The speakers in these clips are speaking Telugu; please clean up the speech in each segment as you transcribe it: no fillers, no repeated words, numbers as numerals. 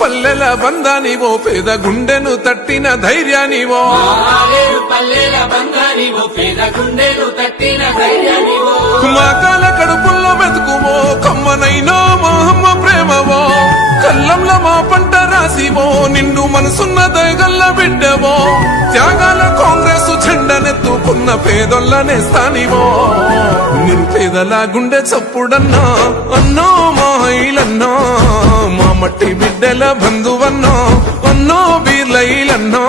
పల్లెల బంధానివో పేద గుండెను తట్టిన ధైర్యానివో మా కాల కడుపుల్లో మెతుకువో కమ్మనైనా మా అమ్మ ప్రేమవో కల్లంలో మా పంట రాసివో నిండు మనసున్న దయగల్ల బిడ్డవో త్యాగాల కాంగ్రెస్ చెండనెత్తుకున్న పేదొల్ల నేస్తానివో నిరుపేదల గుండె చప్పుడన్నా అన్నో మా హైలన్నా మా మట్టి బిడ్డల బంధువన్నో అన్నో బీర్లైలన్నో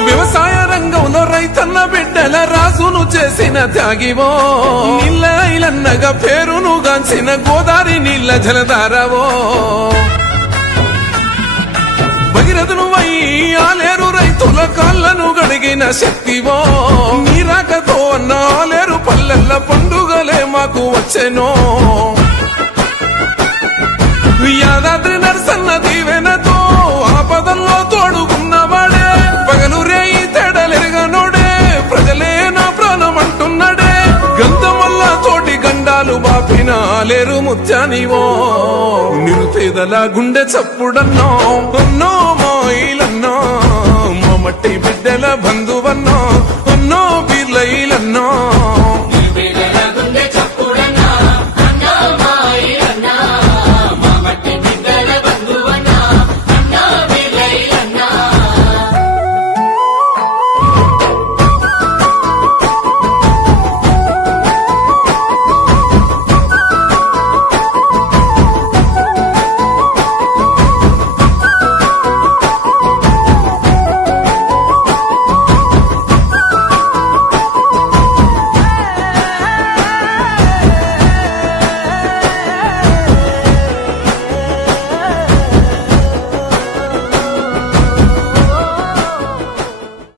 వ్యవసాయ రంగంలో రైతన్న బిడ్డల రాజును చేసిన త్యాగివో నీళ్ళైలన్నగా పేరును గాంచిన గోదావరి నీళ్ళ జలధారవో భగీరథును ఆలేరు రైతుల కాళ్లను గడిగిన శక్తివో నీరాకతో అన్న ఆలేరు పల్లెల్ల పండుగలే మాకు వచ్చెనో యాదాద్రి నరసన్న దీవెనతో ఆపదల్లో తోడుకున్నవాడే పగలు రేయి తేడలెరగనోడే ప్రజలే నా ప్రాణం అంటున్నాడే గంధమల్ల తోటి గండాలు బాపిన లేరు ముత్యానివో నిరుపేదల గుండె చప్పుడన్నో అన్నో మాయిలన్నో